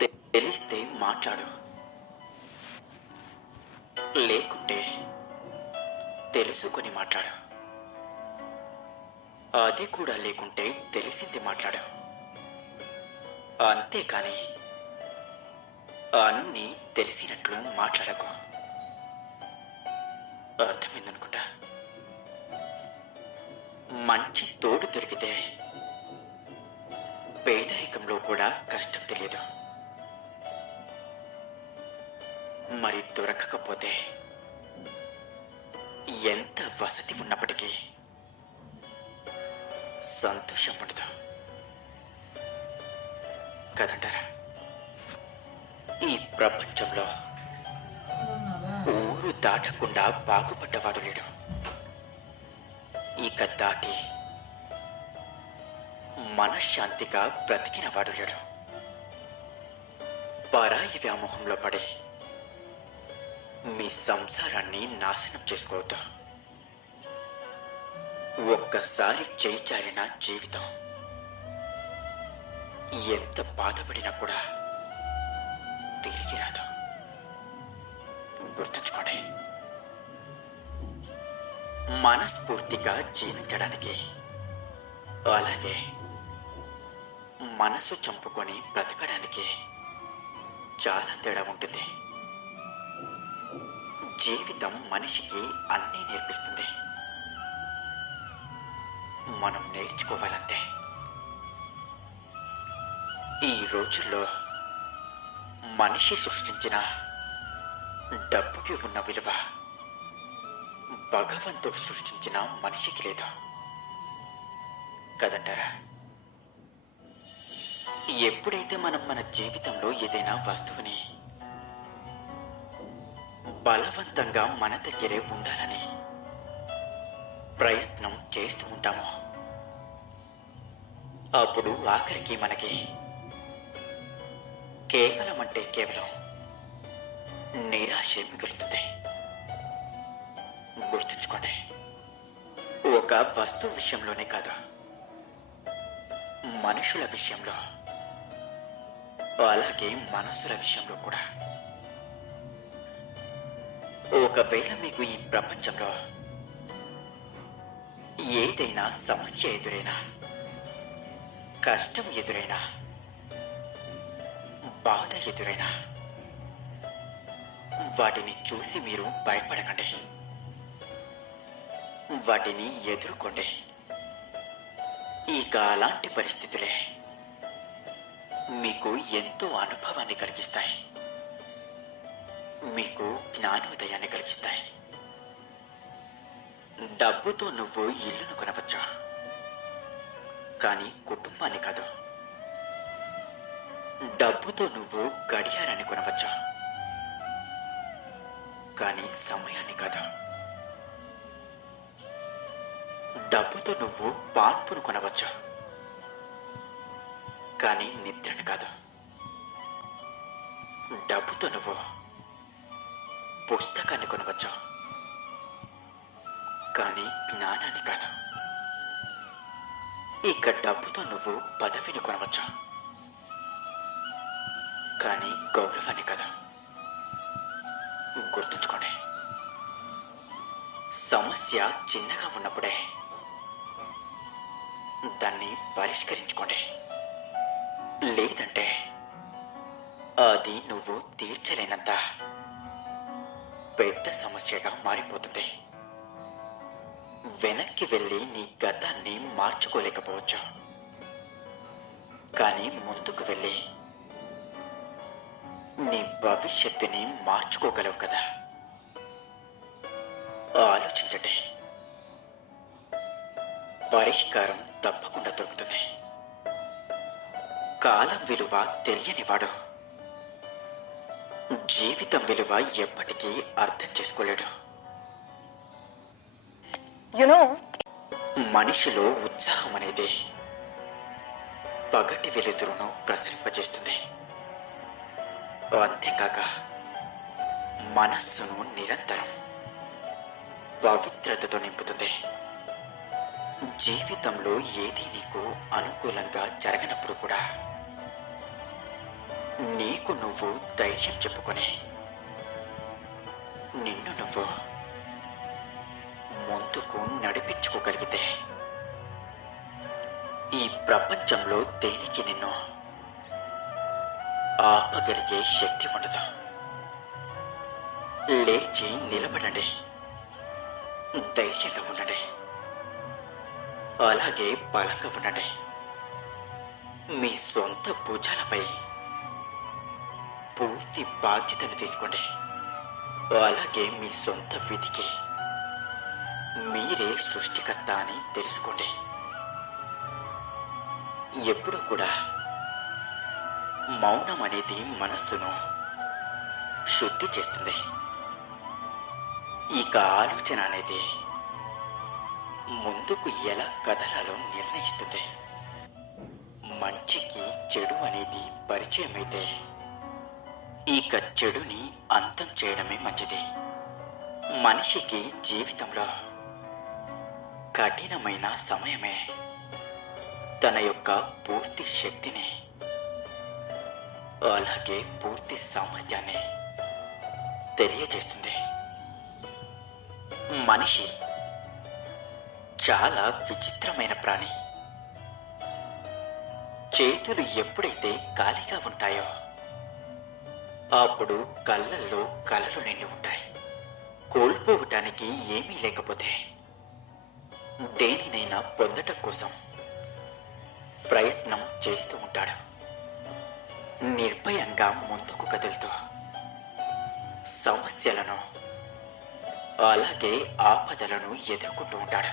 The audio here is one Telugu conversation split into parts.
తెలిస్తే మాట్లాడు, లేకుంటే తెలుసుకొని మాట్లాడు. అది కూడా లేకుంటే తెలిసింది మాట్లాడు. అంతేకాని అన్నీ తెలిసినట్లు మాట్లాడకు. అర్థమైందనుకుంటా. మంచి తోడు దొరికితే పేదరికంలో కూడా కష్టం తెలియదు. మరి దొరకకపోతే ఎంత వసతి ఉన్నప్పటికీ సంతోషం ఉండదు కదంటారా? ఈ ప్రపంచంలో ఊరు దాటకుండా బాగుపడ్డవాడు లేడు. ఇక దాటి మనశ్శాంతిగా బ్రతికినవాడు లేడు. పరాయి వ్యామోహంలో పడి మీ సంసారాన్ని నాశనం చేసుకోవద్దు. ఒక్కసారి చేయి జారిన జీవితం ఎంత బాధపడినా కూడా తిరిగి రాదు. గుర్తుంచుకోండి. మనస్ఫూర్తిగా జీవించడానికి, అలాగే మనసు చంపుకొని బ్రతకడానికి చాలా తేడా ఉంటుంది. జీవితం మనిషికి అన్నీ నేర్పిస్తుంది. మనం నేర్చుకోవాలంతే. ఈ రోజుల్లో మనిషి సృష్టించిన డబ్బుకి ఉన్న విలువ భగవంతుడు సృష్టించిన మనిషికి లేదు కదంటారా? ఎప్పుడైతే మనం మన జీవితంలో ఏదైనా వస్తువుని బలవంతంగా మన దగ్గరే ఉండాలని ప్రయత్నం చేస్తూ ఉంటామో, అప్పుడు ఆఖరికి మనకి కేవలం అంటే కేవలం నిరాశ మిగులుతుంది. గుర్తుంచుకోండి. ఒక వస్తువు విషయంలోనే కాదు, మనుషుల విషయంలో, అలాగే మనసుల విషయంలో కూడా. ఒకవేళ మీకు ఈ ప్రపంచంలో ఏదైనా సమస్య ఎదురైనా, కష్టం ఎదురైనా, బాధ ఎదురైనా, వాటిని చూసి మీరు భయపడకండి. వాటిని ఎదుర్కోండి. ఇక అలాంటి పరిస్థితులే మీకు ఎంతో అనుభవాన్ని కలిగిస్తాయి, మీకు జ్ఞానోదయాన్ని కలిగిస్తాయి. డబ్బుతో నువ్వు ఇల్లును కొనవచ్చు, కానీ కుటుంబాన్ని కాదు. డబ్బుతో నువ్వు గడియారాన్ని కొనవచ్చు, కానీ సమయాన్ని కాదు. డబ్బుతో నువ్వు పాన్పును కొనవచ్చు, కానీ నిద్రను కాదు. డబ్బుతో నువ్వు పుస్తకాన్ని కొనవచ్చు, కానీ జ్ఞానాన్ని కాదు. ఇక డబ్బుతో నువ్వు పదవిని కొనవచ్చు, కానీ గౌరవాన్ని కాదు. గుర్తుంచుకోండి. సమస్య చిన్నగా ఉన్నప్పుడే దాన్ని పరిష్కరించుకోండి. లేదంటే అది నువ్వు తీర్చలేనంత పెద్ద సమస్యగా మారిపోతుంది. వెనక్కి వెళ్ళి నీ గతాన్ని మార్చుకోలేకపోవచ్చు, కానీ ముందుకు వెళ్ళి నీ భవిష్యత్తుని మార్చుకోగలవు కదా. ఆలోచించండి. పరిష్కారం తప్పకుండా దొరుకుతుంది. కాలం విలువ తెలియనివాడు జీవితం విలువ ఎప్పటికీ అర్థం చేసుకోలేడు. మనిషిలో ఉత్సాహం అనేది పగటి వెలుతురును ప్రసరింపజేస్తుంది. అంతేకాక మనస్సును నిరంతరం పవిత్రతతో నింపుతుంది. జీవితంలో ఏది నీకు అనుకూలంగా జరగనప్పుడు కూడా నీకు నువ్వు ధైర్యం చెప్పుకొని నిన్ను నువ్వు ముందుకు నడిపించుకోగలిగితే ఈ ప్రపంచంలో దేనికి నిన్ను ఆపగలిగే శక్తి ఉండదు. లేచి నిలబడండి, ధైర్యంగా ఉండండి, అలాగే బలంగా ఉండండి. మీ సొంత భుజాలపై పూర్తి బాధ్యతను తీసుకోండి. అలాగే మీ సొంత విధికి మీరే సృష్టికర్త అని తెలుసుకోండి. ఎప్పుడూ కూడా మౌనం అనేది మనస్సును శుద్ధి చేస్తుంది. ఇక ఆలోచన అనేది ముందుకు ఎలా కదలాలో నిర్ణయిస్తుంది. మంచికి చెడు అనేది పరిచయమైతే ఇక చెడుని అంతం చేయడమే మంచిది. మనిషికి జీవితంలో కఠినమైన సమయమే తన యొక్క పూర్తి శక్తిని అలాగే పూర్తి సామర్థ్యాన్ని తెలియజేస్తుంది. మనిషి చాలా విచిత్రమైన ప్రాణి. చేతులు ఎప్పుడైతే ఖాళీగా ఉంటాయో అప్పుడు కళ్ళల్లో కలలు నిండి ఉంటాయి. కోల్పోవటానికి ఏమీ లేకపోతే దేనినైనా పొందటం కోసం ప్రయత్నం చేస్తూ ఉంటాడు. నిర్భయంగా ముందుకు కదులుతూ సమస్యలను అలాగే ఆపదలను ఎదుర్కొంటూ ఉంటాడు.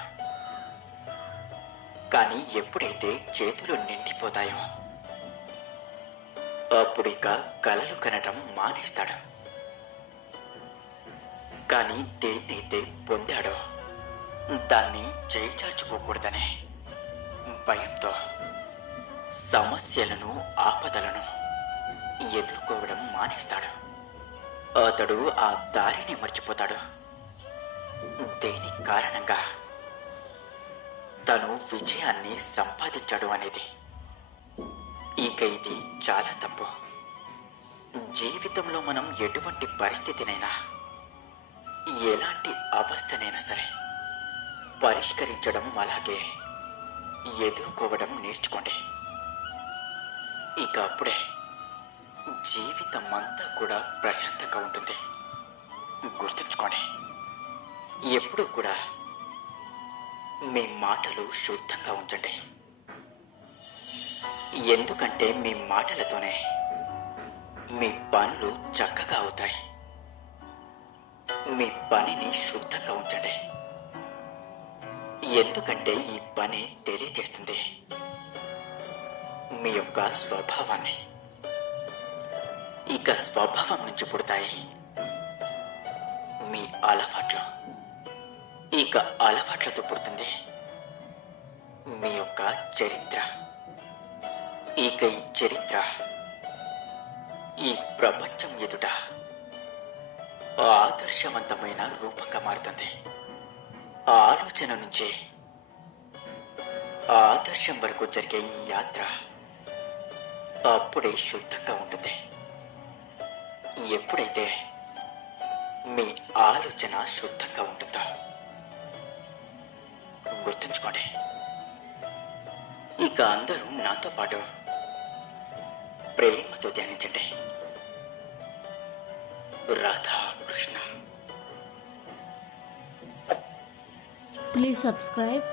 కానీ ఎప్పుడైతే చేతులు నిండిపోతాయో అప్పుడిక కలలు కనటం మానేస్తాడు. కానీ దేన్నైతే పొందాడో దాన్ని చేయిచార్చుకోకూడదనే భయంతో సమస్యలను ఆపదలను ఎదుర్కోవడం మానేస్తాడు. అతడు ఆ దారిని మర్చిపోతాడు. దేని కారణంగా తను విజయాన్ని సంపాదించాడు అనేది. ఇక ఇది చాలా తప్పు. జీవితంలో మనం ఎటువంటి పరిస్థితినైనా ఎలాంటి అవస్థనైనా సరే పరిష్కరించడం అలాగే ఎదుర్కోవడం నేర్చుకోండి. ఇక అప్పుడే జీవితం అంతా కూడా ప్రశాంతంగా ఉంటుంది. గుర్తుంచుకోండి, ఎప్పుడూ కూడా మీ మాటలు శుద్ధంగా ఉంచండి. ఎందుకంటే మీ మాటలతోనే మీ పనులు చక్కగా అవుతాయి. మీ పనిని శుద్ధంగా ఉంచండి. ఎందుకంటే ఈ పని తెలియజేస్తుంది మీ యొక్క స్వభావాన్ని. ఇక స్వభావం నుంచి పుడతాయి మీ అలవాట్లు. ఇక అలవాట్లతో పుడుతుంది మీ యొక్క చరిత్ర. ఇక ఈ చరిత్ర ఈ ప్రపంచం ఎదుట ఆదర్శవంతమైన రూపంగా మారుతుంది. ఆ ఆలోచన నుంచి ఆదర్శం వరకు జరిగే ఈ యాత్ర అప్పుడే శుద్ధంగా ఉంటుంది. ఎప్పుడైతే మీ ఆలోచన శుద్ధంగా ఉంటుందో గుర్తుంచుకోండి. ఇక అందరూ నాతో పాటు ప్రేమతో ధ్యానించండి. రాధా కృష్ణ. Please subscribe